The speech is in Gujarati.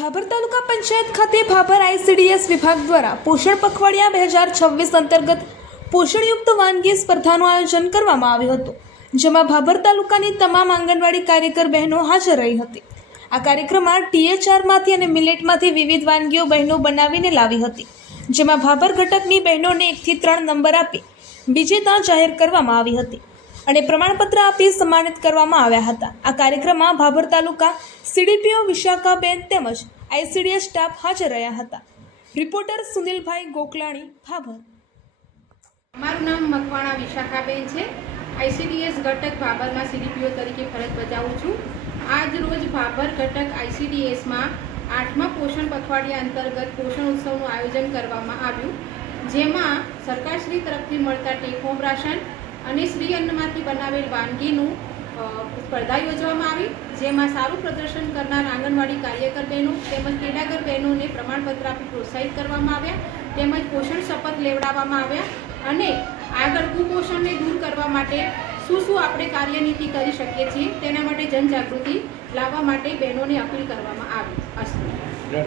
ભાભર તાલુકા પંચાયત ખાતે ભાભર આઈસીડીએસ વિભાગ દ્વારા પોષણ પખવાડિયા 2026 અંતર્ગત પોષણયુક્ત વાનગી સ્પર્ધાનું આયોજન કરવામાં આવ્યું હતું, જેમાં ભાભર તાલુકાની તમામ આંગણવાડી કાર્યકર બહેનો હાજર રહી હતી। આ કાર્યક્રમમાં THRમાંથી અને મિલેટમાંથી વિવિધ વાનગીઓ બહેનો બનાવીને લાવી હતી, જેમાં ભાભર ઘટકની બહેનોને 1 થી 3 નંબર આપી વિજેતા જાહેર કરવામાં આવી હતી અને પ્રમાણપત્ર આપી સન્માનિત કરવામાં આવ્યા હતા। આ કાર્યક્રમમાં ભાભર તાલુકા CDPO વિશાખાબેન તેમજ આઈસીડીએસ સ્ટાફ હાજર રહ્યા હતા। રિપોર્ટર સુનિલભાઈ ગોકલાણી, ભાભર। મારું નામ મકવાણા વિશાખાબેન છે। આઈસીડીએસ ઘટક ભાભરમાં CDPO તરીકે ફરજ બજાવું છું। આજ રોજ ભાભર ઘટક આઈસીડીએસમાં 8મા પોષણ પખવાડિયા અંતર્ગત પોષણ ઉત્સવનું આયોજન કરવામાં આવ્યું, જેમાં સરકારશ્રી તરફથી મળતા ટેક હોમ રાશન અને શ્રી અન્નમાંથી બનાવેલ વાનગીનું સ્પર્ધા યોજવામાં આવી, જેમાં સારું પ્રદર્શન કરનાર આંગણવાડી કાર્યકર બહેનો તેમજ તેડાગર બહેનોને પ્રમાણપત્ર આપી પ્રોત્સાહિત કરવામાં આવ્યા, તેમજ પોષણ શપથ લેવડાવવામાં આવ્યા અને આગળ કુપોષણને દૂર કરવા માટે શું આપણે કાર્યનીતિ કરી શકીએ છીએ તેના માટે જનજાગૃતિ લાવવા માટે બહેનોને અપીલ કરવામાં આવી।